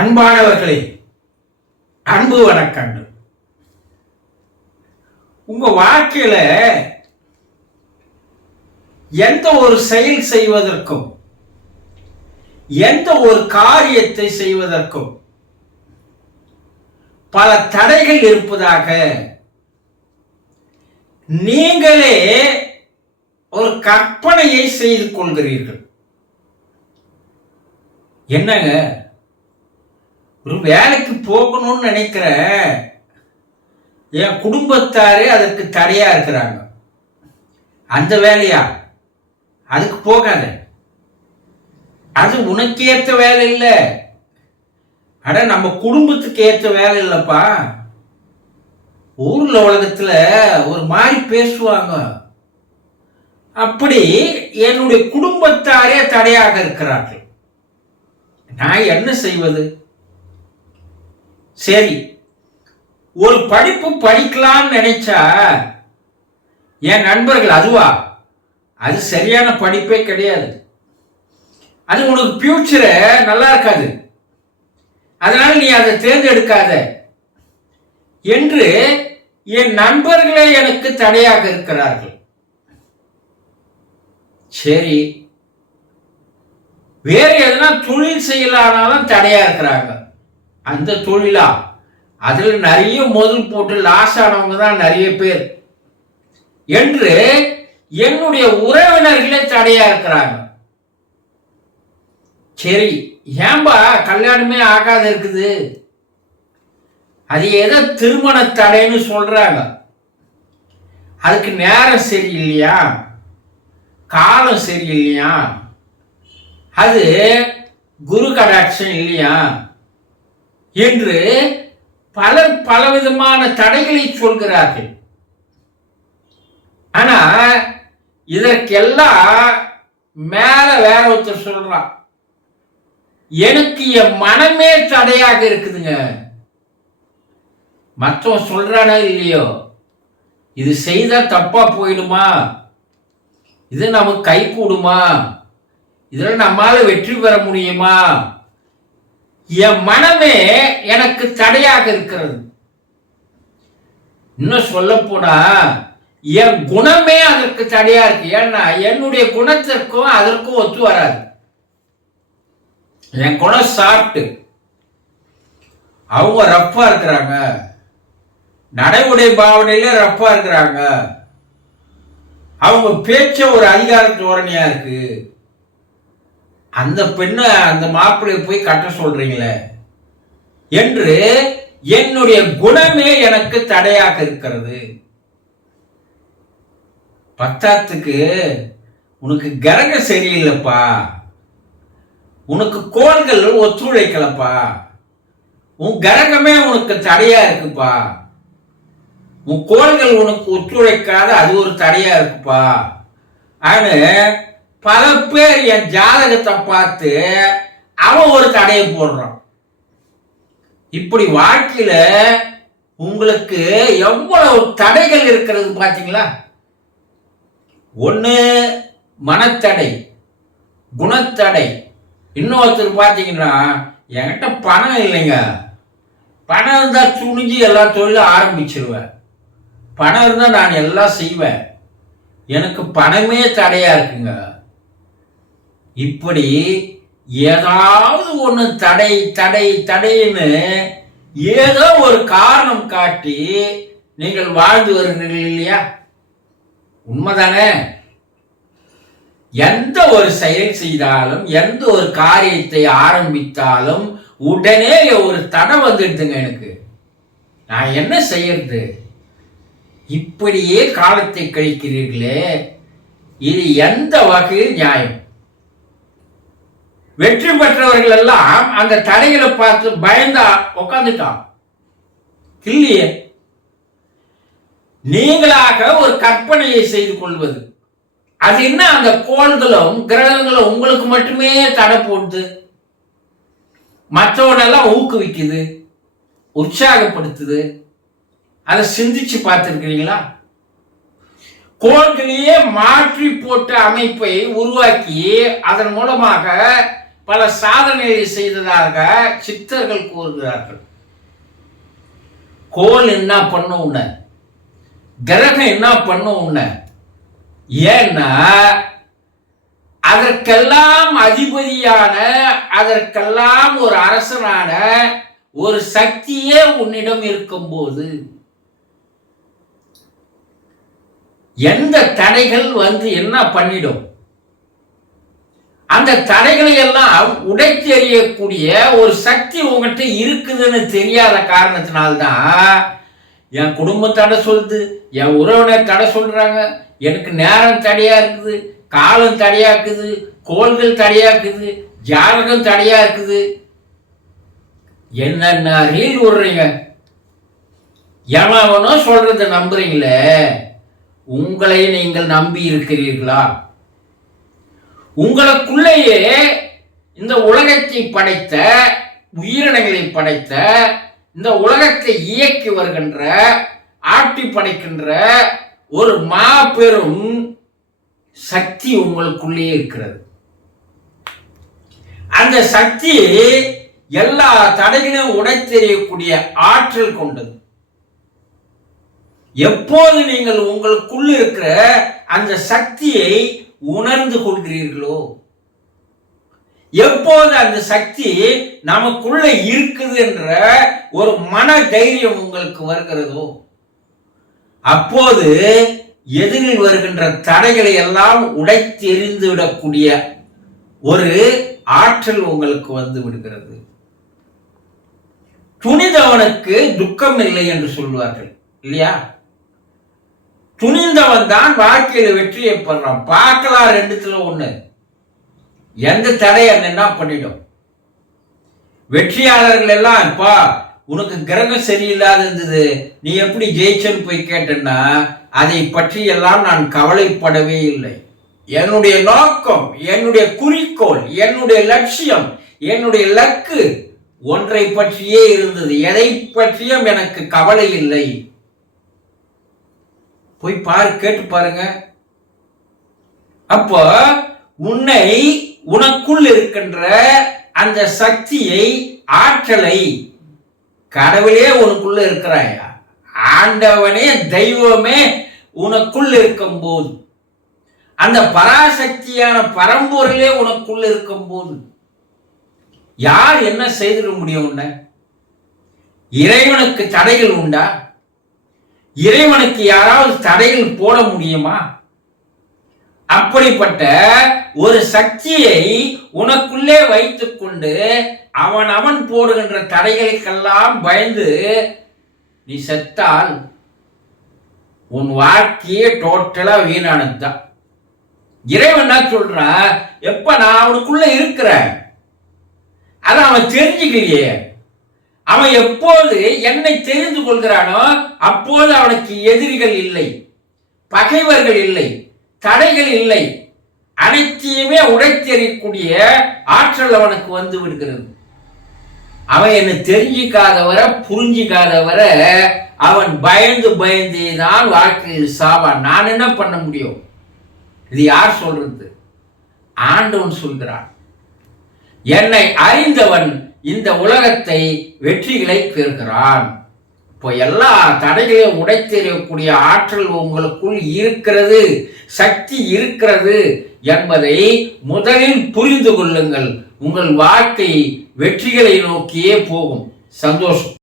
அன்பானவர்களே, அன்பு வணக்கங்கள். உங்க வாழ்க்கையில எந்த ஒரு செயல் செய்வதற்கும், எந்த ஒரு காரியத்தை செய்வதற்கும் பல தடைகள் இருப்பதாக நீங்களே ஒரு கற்பனையை செய்து கொள்கிறீர்கள். என்னங்க, ஒரு வேலைக்கு போகணும்னு நினைக்கிற என் குடும்பத்தாரே அதற்கு தடையா இருக்கிறாங்க. அந்த வேலையா? அதுக்கு போகாத, அது உனக்கு ஏற்ற வேலை இல்லை. அட, நம்ம குடும்பத்துக்கு ஏற்ற வேலை இல்லப்பா. ஊர்ல உலகத்துல ஒரு மாதிரி பேசுவாங்க. அப்படி என்னுடைய குடும்பத்தாரே தடையாக இருக்கிறார்கள். நான் என்ன செய்வது? சரி, ஒரு படிப்பு படிக்கலாம்னு நினைச்சா என் நண்பர்கள், அதுவா? அது சரியான படிப்பே கிடையாது, அது உனக்கு ஃபியூச்சரை நல்லா இருக்காது, அதனால நீ அதை தேர்ந்தெடுக்காத என்று என் நண்பர்களே எனக்கு தடையாக இருக்கிறார்கள். சரி, வேற எதனா தொழில் செய்யலானாலும் தடையா இருக்கிறாங்க. அந்த தொழிலா? அதுல நிறைய முதல் போட்டு லாஸ் ஆனவங்க தான் நிறைய பேர் என்று என்னுடைய உறவினர்களே தடையா இருக்கிறாங்க. சரி, ஏன்பா கல்யாணமே ஆகாத இருக்குது? அது ஏதோ திருமண தடைன்னு சொல்றாங்க. அதுக்கு நேரம் சரியில்லையா, காலம் சரியில்லையா, அது குரு கடாட்சம் இல்லையா என்று பலர் பலவிதமான தடைகளை சொல்கிறார்கள். ஆனா இதற்கெல்லாம் மேல வேற ஒருத்தர் சொல்றான், எனக்கு என் மனமே தடையாக இருக்குதுங்க. மற்றவன் சொல்றானா இல்லையோ, இது செய்தா தப்பா போயிடுமா, இது நமக்கு கை கூடுமா, இதுல நம்மால வெற்றி பெற முடியுமா, என் மனமே எனக்கு தடையாக இருக்கிறது. இன்னும் சொல்ல போனா என் குணமே அதற்கு தடையா இருக்கு. ஏன்னா என்னுடைய குணத்திற்கும் அதற்கும் ஒத்து வராது. என் குணம் சாப்பிட்டு, அவங்க ரப்பா இருக்கிறாங்க, நடைமுறை பாவனையில ரப்பா இருக்கிறாங்க, அவங்க பேச்ச ஒரு அதிகார தோரணையா இருக்கு. அந்த பெண்ணை அந்த மாப்பிள்ளையை போய் கட்ட சொல்றீங்களே என்று என்னுடைய குணமே எனக்கு தடையாக இருக்கிறது. பத்தாத்துக்கு உனக்கு கிரகம் சரியில்லைப்பா, உனக்கு கோள்கள் ஒத்துழைக்கலப்பா, உன் கிரகமே உனக்கு தடையா இருக்குப்பா, உன் கோள்கள் உனக்கு ஒத்துழைக்காத அது ஒரு தடையா இருக்குப்பா. ஆனா பல பேர் என் ஜாதகத்தை பார்த்து அவன் ஒரு தடையை போடுறான். இப்படி வாழ்க்கையில உங்களுக்கு எவ்வளவு தடைகள் இருக்கிறது பாத்தீங்களா? ஒண்ணு மனத்தடை, குணத்தடை. இன்னொருத்தர் பாத்தீங்கன்னா, என்கிட்ட பணம் இல்லைங்க, பணம் இருந்தா துணிஞ்சு எல்லா தொழிலும் ஆரம்பிச்சிருவேன், பணம் இருந்தா நான் எல்லாம் செய்வேன், எனக்கு பணமே தடையா இருக்குங்க. இப்படி ஏதாவது ஒண்ணு தடை தடை தடைன்னு ஏதோ ஒரு காரணம் காட்டி நீங்கள் வாழ்ந்து வருகிறீர்கள் இல்லையா? உண்மைதானே? எந்த ஒரு செயல் செய்தாலும், எந்த ஒரு காரியத்தை ஆரம்பித்தாலும் உடனே ஒரு தடை வந்துடுதுங்க. எனக்கு நான் என்ன செய்யறது? இப்படியே காலத்தை கழிக்கிறீர்களே, இது எந்த வகையில் நியாயம்? வெற்றி பெற்றவர்கள் எல்லாம் அந்த தடைகளை பார்த்து பயந்தா உட்காந்துட்டான் இல்லையே. நீங்களாக ஒரு கற்பனையை செய்து கொள்வது, அது என்ன? அந்த கோள்களும் கிரகங்களும் உங்களுக்கு மட்டுமே தடை போடுது, மற்றவனெல்லாம் ஊக்குவிக்குது, உற்சாகப்படுத்துது. அதை சிந்திச்சு பார்த்திருக்கிறீங்களா? கோள்களையே மாற்றி போட்ட அமைப்பை உருவாக்கி அதன் மூலமாக பல சாதனைகளை செய்ததாக சித்தர்கள் கூறுகிறார்கள். கோள் என்ன பண்ணும் உன்ன, கிரகம் என்ன பண்ணும் உன்ன, ஏன்னா அதற்கெல்லாம் அதிபதியான, அதற்கெல்லாம் ஒரு அரசனான ஒரு சக்தியே உன்னிடம் இருக்கும்போது எந்த தடைகள் வந்து என்ன பண்ணிடும், அந்த தடைகளை எல்லாம் உடைத்து எறியக்கூடிய ஒரு சக்தி உங்ககிட்ட இருக்குதுன்னு தெரியாத காரணத்தினால்தான் என் குடும்பம் தடை சொல்லுது, என் உறவினர் தடை சொல்றாங்க, எனக்கு நேரம் தடையா இருக்குது, காலம் தடையா இருக்குது, கோள்கள் தடையா இருக்குது, ஜாதகம் தடையா இருக்குது, என்னென்ன ரீல் விடுறீங்க, எவனோ சொல்றத நம்புறீங்களே, உங்களை நீங்கள் நம்பி இருக்கிறீர்களா? உங்களுக்குள்ளேயே இந்த உலகத்தை படைத்த, உயிரினங்களை படைத்த, இந்த உலகத்தை இயக்கி வருகின்ற, ஆட்டி படைக்கின்ற ஒரு மாபெரும் சக்தி உங்களுக்குள்ளே இருக்கிறது. அந்த சக்தி எல்லா தடைகளையும் உடைத்தெறியக்கூடிய ஆற்றல் கொண்டது. எப்போது நீங்கள் உங்களுக்குள்ள இருக்கிற அந்த சக்தியை உணர்ந்து கொள்கிறீர்களோ, எப்போது அந்த சக்தி நமக்குள்ள இருக்குது என்ற ஒரு மன தைரியம் உங்களுக்கு வருகிறதோ, அப்போது எதிரில் வருகின்ற தடைகளை எல்லாம் உடைத்தெறிந்து விடக்கூடிய ஒரு ஆற்றல் உங்களுக்கு வந்து விடுகிறது. துணிந்தவனுக்கு துக்கம் இல்லை என்று சொல்வார்கள் இல்லையா? துணிந்தவன் தான் வாழ்க்கையில வெற்றியை பெறான். பார்க்கலாம், ரெண்டுத்துல ஒண்ணு, எந்த தடை என்ன பண்ணிடும். வெற்றியாளர்கள் எல்லாம் இப்ப உனக்கு கிரகம் சரியில்லாத இருந்தது, நீ எப்படி ஜெயிச்சன்னு போய் கேட்டேன்னா அதை பற்றி எல்லாம் நான் கவலைப்படவே இல்லை. என்னுடைய நோக்கம், என்னுடைய குறிக்கோள், என்னுடைய லட்சியம், என்னுடைய லக்கு ஒன்றை பற்றியே இருந்தது. எதை பற்றியும் எனக்கு கவலை இல்லை. போய் பாரு, கேட்டு பாருங்க. அப்போ உன்னை, உனக்குள் இருக்கின்ற அந்த சக்தியை, ஆற்றலை, கடவுளே உனக்குள்ள இருக்கிறாயா, ஆண்டவனே தெய்வமே உனக்குள் இருக்கும் போது, அந்த பராசக்தியான பரம்பொருளே உனக்குள்ள இருக்கும் போது யார் என்ன செய்திட முடியும்? உன்ன இறைவனுக்கு தடைகள் உண்டா? இறைவனுக்கு யாராவது தடைகள் போட முடியுமா? அப்படிப்பட்ட ஒரு சக்தியை உனக்குள்ளே வைத்துக் கொண்டு அவன் போடுகின்ற தடைகளுக்கெல்லாம் பயந்து நீ செத்தால் உன் வாழ்க்கையே டோட்டலா வீணானதுதான். இறைவன் என்ன சொல்றா, எப்ப நான் அவனுக்குள்ள இருக்கிறேன் அதை அவன் தெரிஞ்சுக்கலையே. அவன் எப்போது என்னை தெரிந்து கொள்கிறானோ அப்போது அவனுக்கு எதிரிகள் இல்லை, பகைவர்கள் இல்லை, தடைகள் இல்லை. அனைத்தையுமே உடைத்தெறியக்கூடிய ஆற்றல் அவனுக்கு வந்து விடுகிறது. அவன் என்னை தெரிஞ்சிக்காதவரை, புரிஞ்சிக்காதவரை அவன் பயந்து பயந்தேதான் வாழ்க்கையில் சாவான். நான் என்ன பண்ண முடியும்? இது யார் சொல்றது? ஆண்டவன் சொல்கிறான். என்னை அறிந்தவன் இந்த உலகத்தை வெற்றிகளை பெறுகிறான். இப்போ எல்லா தடைகளையும் உடைத்தெறியக்கூடிய ஆற்றல் உங்களுக்குள் இருக்கிறது, சக்தி இருக்கிறது என்பதை முதலில் புரிந்து கொள்ளுங்கள். உங்கள் வாழ்க்கை வெற்றிகளை நோக்கியே போகும். சந்தோஷம்.